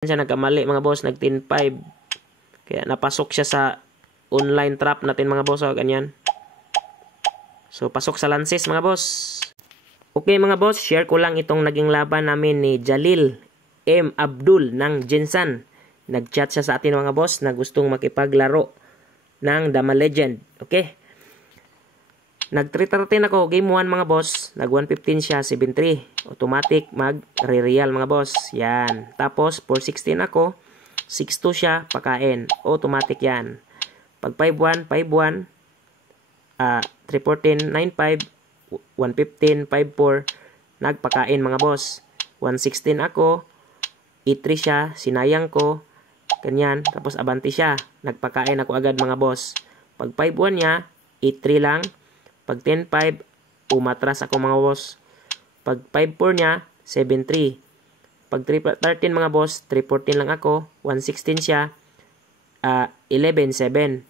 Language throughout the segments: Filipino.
Siya nagkamali mga boss, nag 10-5. Kaya napasok siya sa online trap natin mga boss. O, ganyan. So, pasok sa lances mga boss. Okay mga boss, share ko lang itong naging laban namin ni Jalil M. Abdul ng Jinsan. Nag-chat siya sa atin mga boss na gustong makipaglaro ng Dama Legend. Okay. Nag-3-13 ako, game 1 mga boss. Nag-115 siya, 7-3. Automatic mag-re-real mga boss. Yan. Tapos, 4-16 ako. 6-2 siya, pakain. Automatic yan. Pag 5-1, 5-1. 3-14, 9-5. 115, 5-4. Nagpakain mga boss. 1-16 ako. 8-3 siya, sinayang ko. Ganyan. Tapos, abanti siya. Nagpakain ako agad mga boss. Pag 5-1 niya, 8-3 lang. Pag 10-5, umatras ako mga boss. Pag 5-4 niya, 7-3. Pag 13 mga boss, 3-14 lang ako. 1-16 siya, 11-7.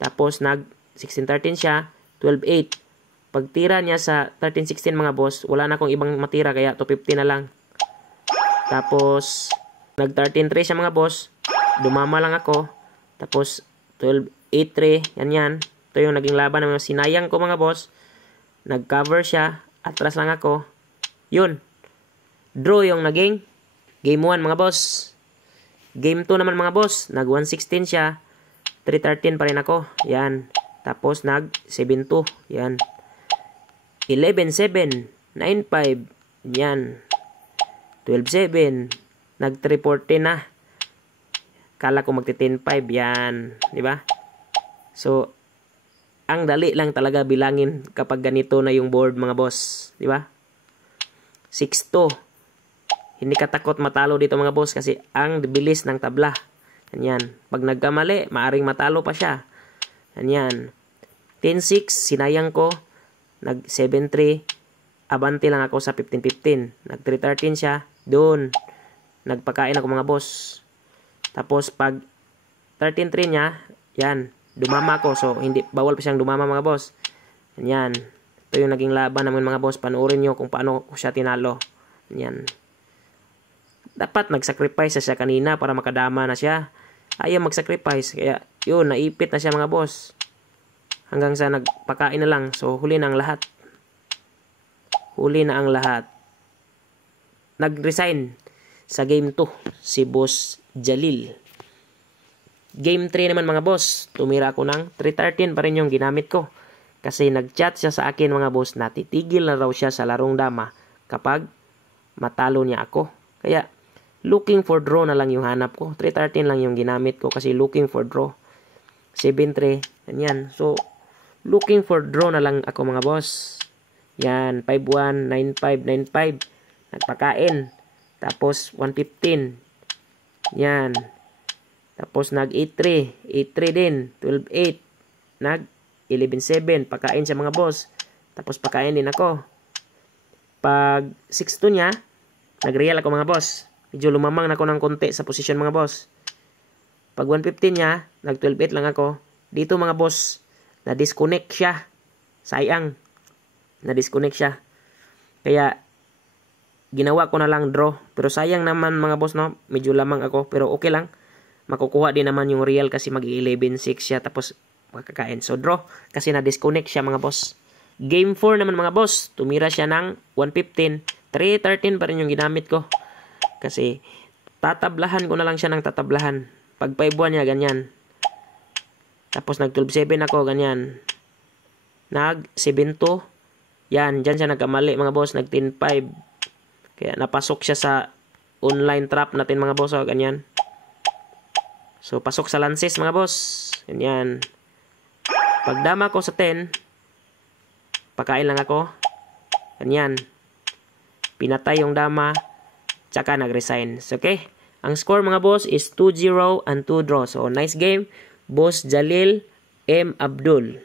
Tapos nag 16-13 siya, 12-8. Pag tira niya sa 13-16 mga boss, wala na akong ibang matira kaya 250 na lang. Tapos nag 13-3 siya mga boss. Dumama lang ako. Tapos 12-8-3, yan. Ito yung naging laban ng sinayang ko mga boss. Nag-cover siya. Atras lang ako. Yun. Draw yung naging game 1 mga boss. Game 2 naman mga boss. Nag 116 siya. 313 pa rin ako. Yan. Tapos nag 72. Yan. 11-7. 9-5. Yan. 12-7. Nag 314 na. Kala ko magti 10-5. Yan. Diba? So, ang dali lang talaga bilangin kapag ganito na yung board mga boss. Di ba? 6-2. Hindi ka takot matalo dito mga boss kasi ang bilis ng tabla. Ganyan. Pag nagkamali, maaring matalo pa siya. Ganyan. 10-6, sinayang ko. Nag 7-3. Abante lang ako sa 15-15. Nag 3-13 siya. Doon. Nagpakain ako mga boss. Tapos pag 13-3 niya, yan. Dumama ako. So, hindi, bawal pa siyang dumama mga boss. Yan. Ito yung naging laban naman mga boss. Panoorin nyo kung paano ko siya tinalo. Yan. Dapat nag-sacrifice siya kanina para makadama na siya. Ayaw mag-sacrifice. Kaya, yun, naipit na siya mga boss. Hanggang sa nagpakain na lang. So, huli na ang lahat. Huli na ang lahat. Nag-resign sa game 2 si Boss Jalil. Game 3 naman mga boss, tumira ako ng 313 pa rin yung ginamit ko. Kasi nag-chat siya sa akin mga boss na titigil na raw siya sa larong dama kapag matalo niya ako. Kaya looking for draw na lang yung hanap ko. 313 lang yung ginamit ko kasi looking for draw. 7-3, ganyan. So, looking for draw na lang ako mga boss. Yan, 5-1, 9-5, 9-5. Nagpakain. Tapos 115. Yan. Tapos nag 8-3, 8-3 din, 12-8, nag 11-7, pakain siya mga boss. Tapos pakain din ako. Pag 6-2 niya, nag-real ako mga boss. Medyo lumamang na ako ng konti sa posisyon mga boss. Pag 115 niya, nag 12-8 lang ako. Dito mga boss, na-disconnect siya. Sayang, na-disconnect siya. Kaya, ginawa ko na lang draw. Pero sayang naman mga boss, no? Medyo lamang ako, pero okay lang. Makukuha din naman yung real kasi mag-11-6 siya tapos makakain. So, draw kasi na-disconnect siya mga boss. Game 4 naman mga boss. Tumira siya ng 115. 313 pa rin yung ginamit ko. Kasi tatablahan ko na lang siya ng tatablahan. Pag 5-1 niya, ganyan. Tapos nag 12-7 ako, ganyan. Nag 7-2. Yan, dyan siya nagkamali mga boss. Nag 10-5. Kaya napasok siya sa online trap natin mga boss. O, ganyan. So, pasok sa lances mga boss. Ganyan. Pag dama ko sa 10, pakain lang ako. Ganyan. Pinatay yung dama. Tsaka nag-resign. So, okay. Ang score mga boss is 2-0 and 2 draw. So, nice game. Boss Jalil M. Abdul.